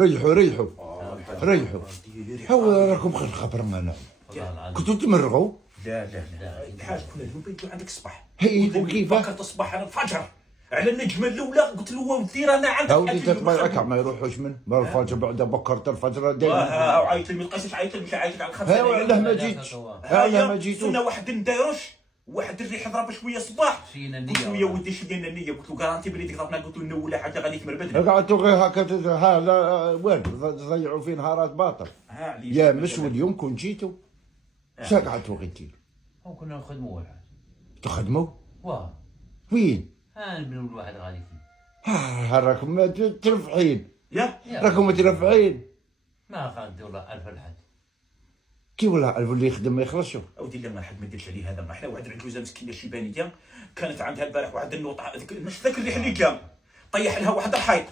ريحوا ريحوا ريحوا. هو راكم خير خبر معنا. كنتوا تمرغوا؟ لا لا لا الحاج كنا نبيتو عندك الصباح. هي وكيفاه؟ فكرت الصباح انا الفجر على النجمه الاولى قلت له ودي رانا عندك. هاودي تتبايعك ما يروحوش من الفجر بعد بكرت الفجر دايما. عيط لي ما لقيتش عيط لي مش عيط على الخمسه. علاه ما جيتش؟ علاه ما جيتوش؟ كنا واحد ندايرش واحد الريح ضرب شويه الصباح. قلت له يا ودي شدينا النيه قلت له كارانتي بلي ضربنا قلت له نول حاجه غادي تمر بدري. قعدتوا غير هكا ها لا وين تضيعوا في نهارات باطل. يا مش واليوم كون جيتوا شا قعدتوا غير ديروا؟ كنا نخدموا واحد. تخدموا؟ واه وين؟ نبنيو الواحد غادي فيه. راكم ترفعين. يا راكم ترفعين. ما خدوا والله 1000 لحد. كي ولا اللي يخدم ما يخلصش. اودي لا ما حد ما ديرش عليه هذا. ما حنا واحد العجوزه مسكينه شيبانيه كانت عندها البارح واحد النوطه مش ذاك الريح اللي كان طيح لها واحد الحيط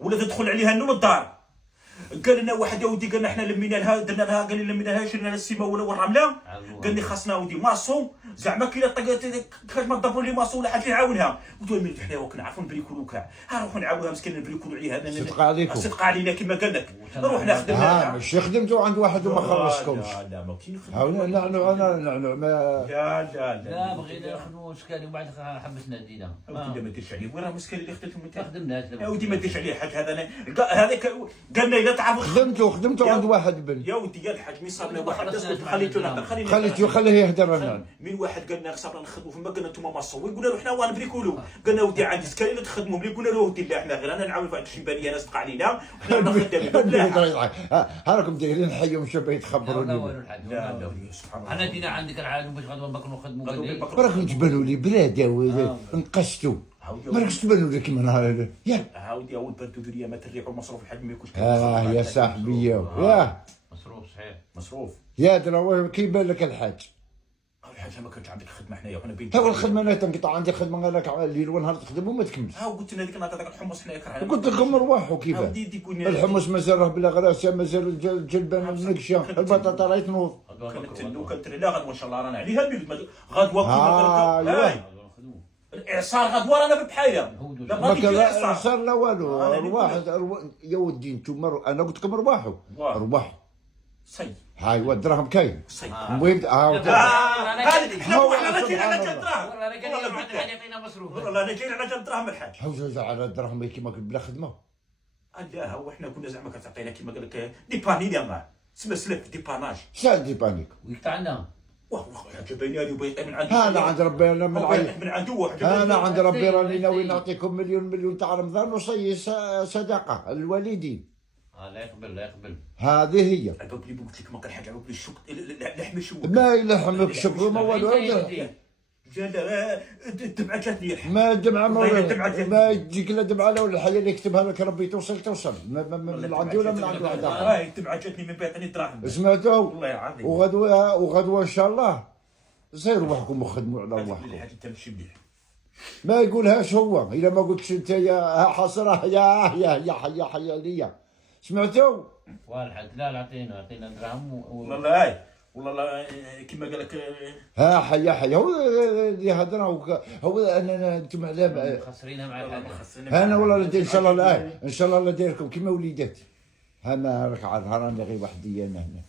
ولا تدخل عليها النوم الدار. قال لنا واحد يا ودي قال لنا حنا لمينا لها درنا لها قال لي لمينا لها شرنا لها السيمه والرمله. قال لي خاصنا ودي ماسو زعما كي كاش ما ضربوا لي ماسو ولا حد يعاونها. قلت له ملي حنا كنعرفوا نبريكولو كاع ها نروحوا نعاونها مسكين نبريكولو عليها. صدق عليكم. صدق علينا كما قال لك روحنا خدمنا. ماشي خدمتوا عند واحد وما خلصكمش. لا ما كاين نعنو ما لا لا لا بغينا نخدموا مسكاني وبعد حبسنا دينا. ودي ما ديرش عليه وين راه مسكين اللي خدمتهم انت. خدمناه. ودي ما ديرش عليه حاج هذا هذاك قالنا الا تعرفوا خدمتوا عند واحد بن. يا ودي يا الحاج مين صار لنا واحد خليته نهضر خليه يهدر لنا. من واحد قال لنا صابنا نخدموا فما قلنا انتم ماصو قلنا له حنا واه نبريكولو. قلنا ودي عندي سكري اللي تخدموا ملي قلنا له ودي لا حنا غير انا نعاون في واحد الشيبانيه ناس تقع علينا وحنا خدامين. ها راكم دايرين حيهم شباب يتخبروني. لا لا سبحان الله. حنا دينا عندك العالم باش غادي نبقى نخدموا. راكم تبانوا لي بلاد نقشتوا. ما راكش تبانوا لي كيما نهار هذا. ياك عاودي اول بردو دريا ما تريح ومصروف الحاج ما يكونش. يا صاحبي ياه مصروف صحيح مصروف. يا درا كيبان لك الحاج. الحاج ما كانش عندك خدمه حنايا وحنا بين. تا الخدمه انا تنقطع عندي خدمه غير لك الليل والنهار تخدم وما تكملش. قلت لنا ديك النهار تاع الحمص حنايا كرهنا. قلت لكم روحوا كيفاه. الحمص مازال راه بلا غراسه مازال الجلبان منقشه البطاطا راه تنوض. كانت لا غدوه ان شاء الله رانا عليها غدوه كيما الاعصار غدوه رانا ببحايا. ما كان اعصار لا والو. رواح يا ودي انتم انا قلت لكم رواحوا رواحوا صي هاي والدراهم كاين صي. المهم هذيك حنا وحنا جايين على جال دراهم. والله انا قال لي واحد يعطينا مصروف. والله انا جايين على جال دراهم الحاج. هاوز على الدراهم كيما قلت بلا خدمه. لا هو حنا كنا زعما كتعطينا كيما قال لك ديباني يا تسمى سلف ديباناج. شاد دي بانيك ويقطعنا. واه عجبني هذه وبيت من عنده. انا عند ربي انا من عنده انا عند ربي راني ناوي نعطيكم مليون تاع رمضان وصي صدقه الوالدين. لا يقبل لا يقبل. هذه هي. عباب لي قلت لك ما كان حاجه عباب لي الشوك لحم شوك. ما يلحمك شكر ما والو. لا الدمعه جاتني ما الدمعه ما تجيك لا دمعه لا ولا الحياه اللي يكتبها لك ربي توصل من عندي ولا من عند واحد اخر. الدمعه جاتني من بيعطيني دراهم. سمعتوا؟ والله العظيم. وغدوه ان شاء الله سيروا روحكم وخدموا على روحكم. الحاج تمشي مليح. ما يقولهاش هو الا ما قلتش انت يا حسره يا حيا ليا. سمعتوا؟ والحد لا عطينا دراهم والله والله كما قال لك حيا هو اللي هضره هو انا انتم على خسرينها مع الحاج. انا والله ان شاء الله لا ان شاء الله لا دايركم كيما وليداتي. انا راك عاد راني غير وحدي انا هنا.